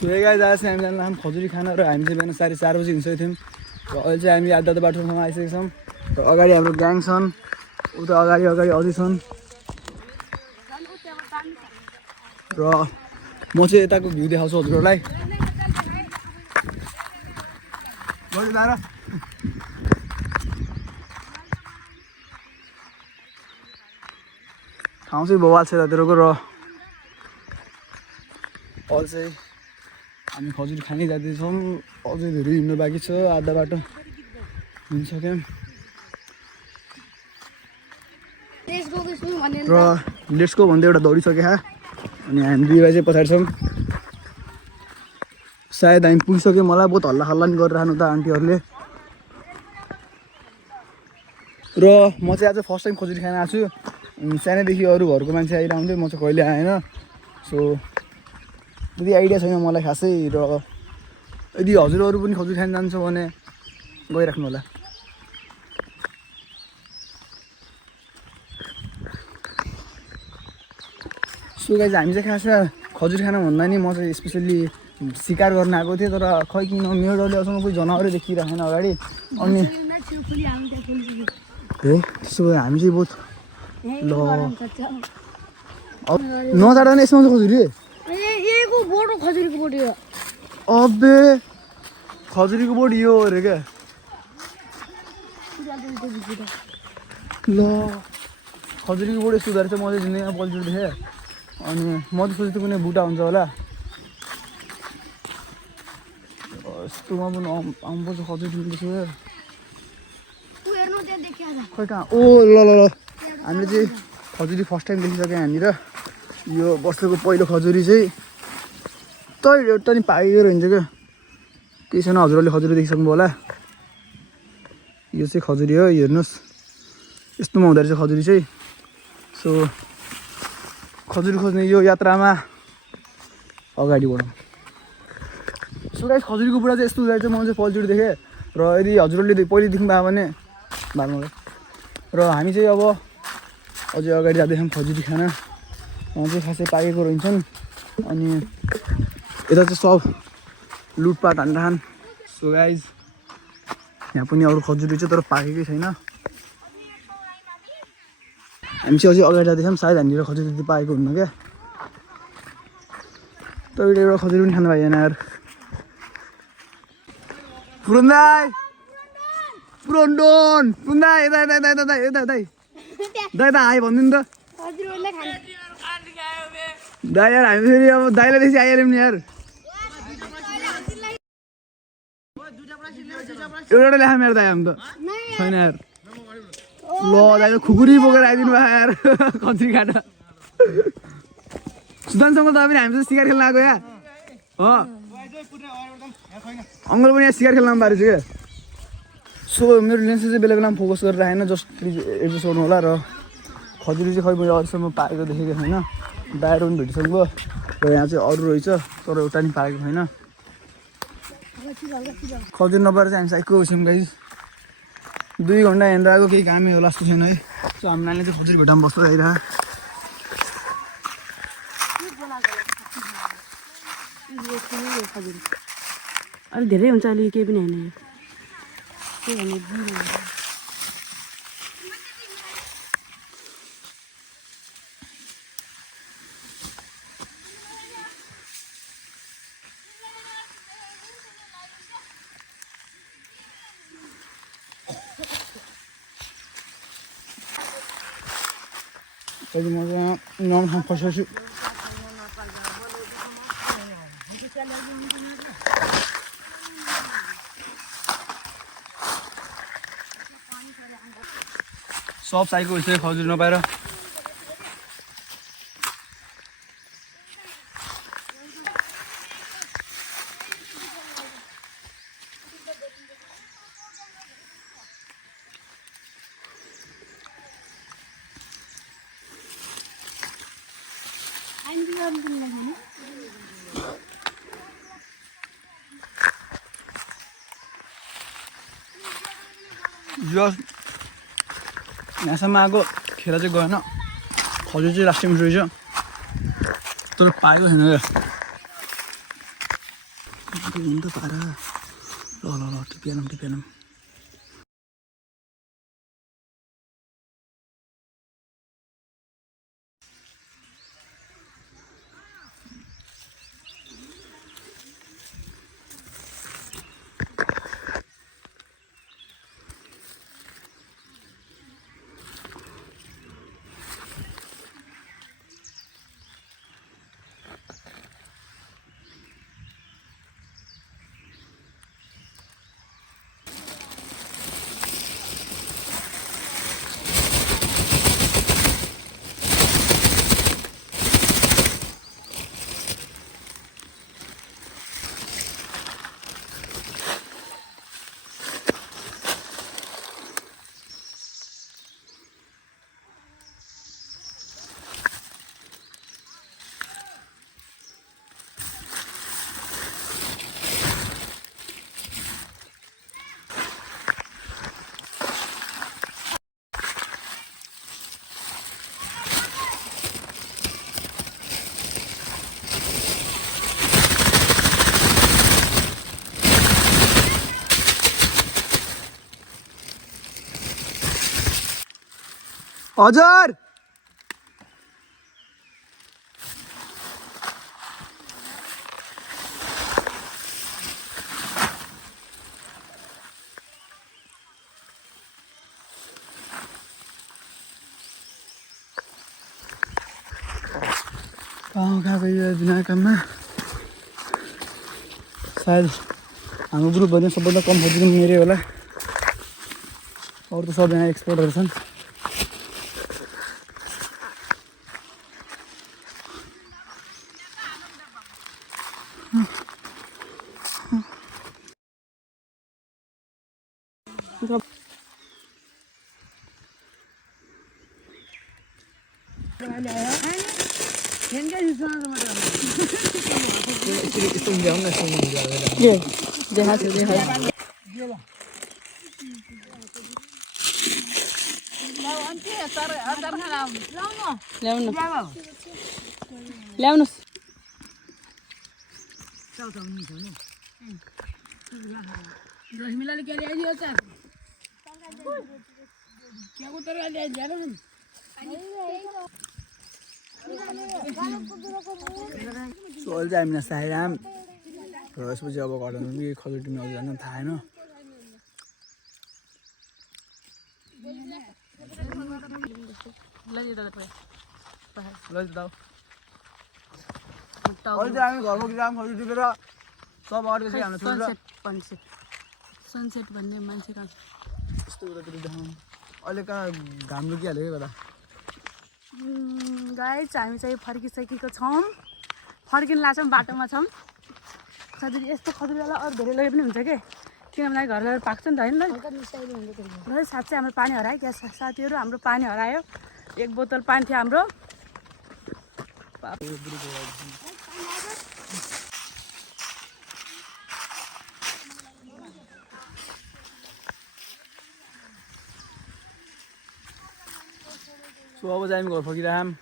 सुहे guys आज चाहिँ हामी जान खजुरी खान र हामी चाहिँ बिहान 4:30 बजी हिँड्छौँ थियौँ र अहिले चाहिँ हामी आधा बाटोसम्म आइसकेका छौँ र अगाडि हाम्रो ग्याङ छन् उता अगाडि अझै छन् र म चाहिँ यताको भ्यू देखाउँछु हजुरहरूलाई ठाउँ चाहिँ बवाल छ यतातिरको र अहिले चाहिँ हामी खजुरी खानै जाँदैछौँ अझै धेरै हिँड्नु बाँकी छ आधा बाटो हिँडिसक्यौँ र लेट्सको भन्दै एउटा दौडिसक्यो अनि हामी 2 भाइ चाहिँ पछाडि छौँ सायद हामी पुगिसक्यो मलाई बहुत हल्ला खल्ला नि गरिरहनु त आन्टीहरूले र म चाहिँ आज फर्स्ट टाइम खजुरी खान आएको छु सानैदेखि अरू घरको मान्छे आइरहँदै म चाहिँ कहिले आएन सो त्यति आइडिया छैन मलाई खासै र यदि हजुरहरू पनि खजुरी खान जान्छ भने गइराख्नु होला सो गाइस हामी चाहिँ खास खजुरी खान भन्दा नि म चाहिँ स्पेसल्ली शिकार गर्न आएको थिएँ तर खै किन मेरो डरले असँग कोही जनावरै देखिरहेन अगाडि अनि त्यसो भए हामी चाहिँ बहुत ल नजाँदा नि यसमा खजुरी अबे खजुरीको बोट यो अरे क्या ल खजुरीको बोट यस्तो हुँदो रहेछ म चाहिँ जिन्दगीमा पहिलोचोटि देखेँ अनि म त सोचेको कुनै बुटा हुन्छ होला यस्तोमा पनि आउनुपर्छ खजुरी दिँदैछु खै कहाँ ओ ल ल ल हामीले चाहिँ खजुरी फर्स्ट टाइम देखिसक्यो यहाँनिर यो वर्षको पहिलो खजुरी चाहिँ तै एउटा नि पाइएर हिँड्छ क्या केही छैन हजुरहरूले खजुरी देखिसक्नुभयो होला यो चाहिँ खजुरी हो हेर्नुहोस् यस्तोमा हुँदो रहेछ खजुरी चाहिँ सो खजुरी खोज्ने यो यात्रामा अगाडि बढौँ सो गाइस खजुरीको बुढा चाहिँ यस्तो हुँदो रहेछ म चाहिँ पहिलोचोटि देखेँ र यदि हजुरहरूले पहिलेदेखि भयो भने भाल्नु र हामी चाहिँ अब अझै अगाडि जाँदैछौँ खजुरी खान उहाँ चाहिँ खासै पाकेको रहन्छन् अनि यता चाहिँ सब लुटपाट हान्डाहान सो गाइज यहाँ पनि अरू खजुरी छ तर पाकेकै छैन हामी चाहिँ अझै अगाडि जाँदैछौँ सायद हामीतिर खजुरी त्यति पाएको हुन्न क्या तर एउटा खजुरी पनि खानु भएन यार पुरन्दाई पुरन्दोन पुन्दा यता यता यता यता यता यता दाइ त आयो भन्नु नि त दाइ यार हामी फेरि अब दाइलाई त्यसै आइहाल्यौँ नि यार एउटा ल्याखा मेरो दाइ हामी त छैन यार ल दाइ खुकुरी बोकेर आइदिनु भयो यार खजुरी खान सुदानसँग त पनि हामी चाहिँ सिकार खेल्न आएको या हो अङ्कल पनि यहाँ सिकार खेल्न पारेको छु क्या सो मेरो लेन्स चाहिँ बेला बेलामा फोकस गरेर राखेन जस्ट प्लिज एडजस्ट गर्नु होला र खजुरी चाहिँ खै मैले अहिलेसम्म पाएको देखेको छैन दाइहरू पनि भेटिसक्नुभयो र यहाँ चाहिँ अरू रहेछ तर एउटा नि पाएको छैन खजुरी नपाएर चाहिँ हामी साइकको छौँ गाइस 2 घन्टा हिँडेर आएको केही कामै होला जस्तो छैन है सो हामी नानीले चाहिँ खजुरी भेटाउनु बस्दै आइरह अलि धेरै हुन्छ अलि केही पनि होइन अहिले म चाहिँ नन खान फसिरहेको छु सब साइको भइसक्यो खजुरी नपाएर यहाँसम्म आएको खेर चाहिँ गएन खजुरी चाहिँ लास्ट टाइम रहेछ तर पाएको छैन क्या हुन्छ पारा ल ल ल टिपिहालौँ हजुर गएको यो बिना काममा सायद हाम्रो ग्रुप भन्ने सबभन्दा कम खोजिदिनु मेरै होला अरू त सबजना एक्सपर्टहरू छन् ल्याउनुहोस् सो अहिले चाहिँ हामी साइराम र यसपछि अब घरमा के खजुर टिप्न आउँछ जानु थाहा छैन अहिले चाहिँ हामी घरमा काम खजुर टिपेर सब अड्केछ हाम्रो छोडेर सनसेट भन्ने मान्छे कहाँ यस्तो उतातिर देखाउँ अहिले कहाँ घाम लुकिहाल्यो क्या कता गाइस हामी चाहिँ फर्किसकेको छौँ फर्किनु लाग्छौँ बाटोमा छौँ खजुरी यस्तो खजुरीवाला अरू धेरै लगे पनि हुन्छ कि किनभने घर लगेर पाक्छ नि त होइन र साँच्चै हाम्रो पानी हरायो क्या साथीहरू हाम्रो पानी हरायो 1 बोतल पानी थियो हाम्रो सो अब चाहिँ हामी घर फर्किरहेछौँ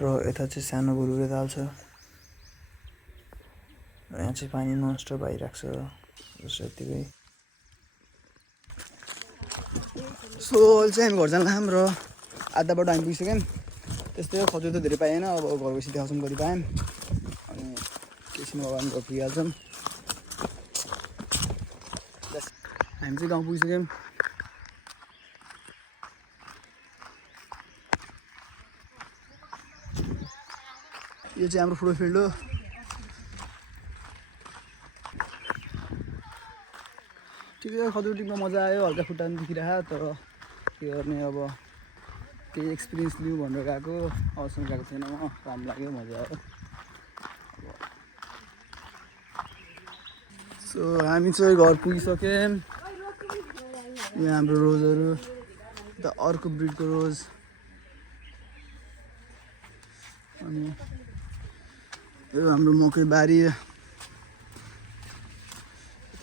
र यता चाहिँ सानो गुरुले दाल छ र यहाँ चाहिँ पानी ननस्टप आइरहेको छ जस्तो यतिकै सो अहिले चाहिँ हामी घर जान लाग्यौँ र आधा बाटो हामी पुगिसक्यौँ त्यस्तै हो खजुर त धेरै पाएन अब घर गएपछि देखाउँछौँ गरी पायौँ अनि एकछिन अब हामी घर पुगिहाल्छौँ हामी चाहिँ गाउँ पुगिसक्यौँ यो चाहिँ हाम्रो फुटबल फिल्ड हो ठिकै छ खजुर टिप्न मजा आयो हल्का खुट्टा पनि दुखिरहेको तर के गर्ने अब केही एक्सपिरियन्स लिउँ भनेर गएको अवसर गएको थिएन म राम्रो लाग्यो मजा आयो सो हामी चाहिँ घर पुगिसक्यौँ यहाँ हाम्रो रोजहरू यता अर्को ब्रिडको रोज अनि यो हाम्रो मकै बारी यता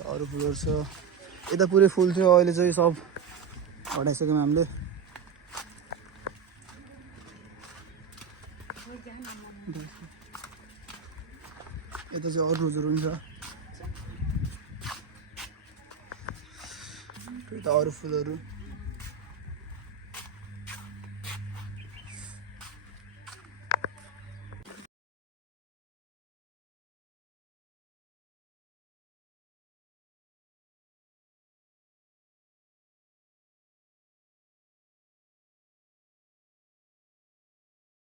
अरू फुलहरू छ यता पुरै फुल थियो अहिले चाहिँ सब हटाइसक्यौँ हामीले। यता चाहिँ अरू रोजहरू पनि छ, यता अरू फुलहरू।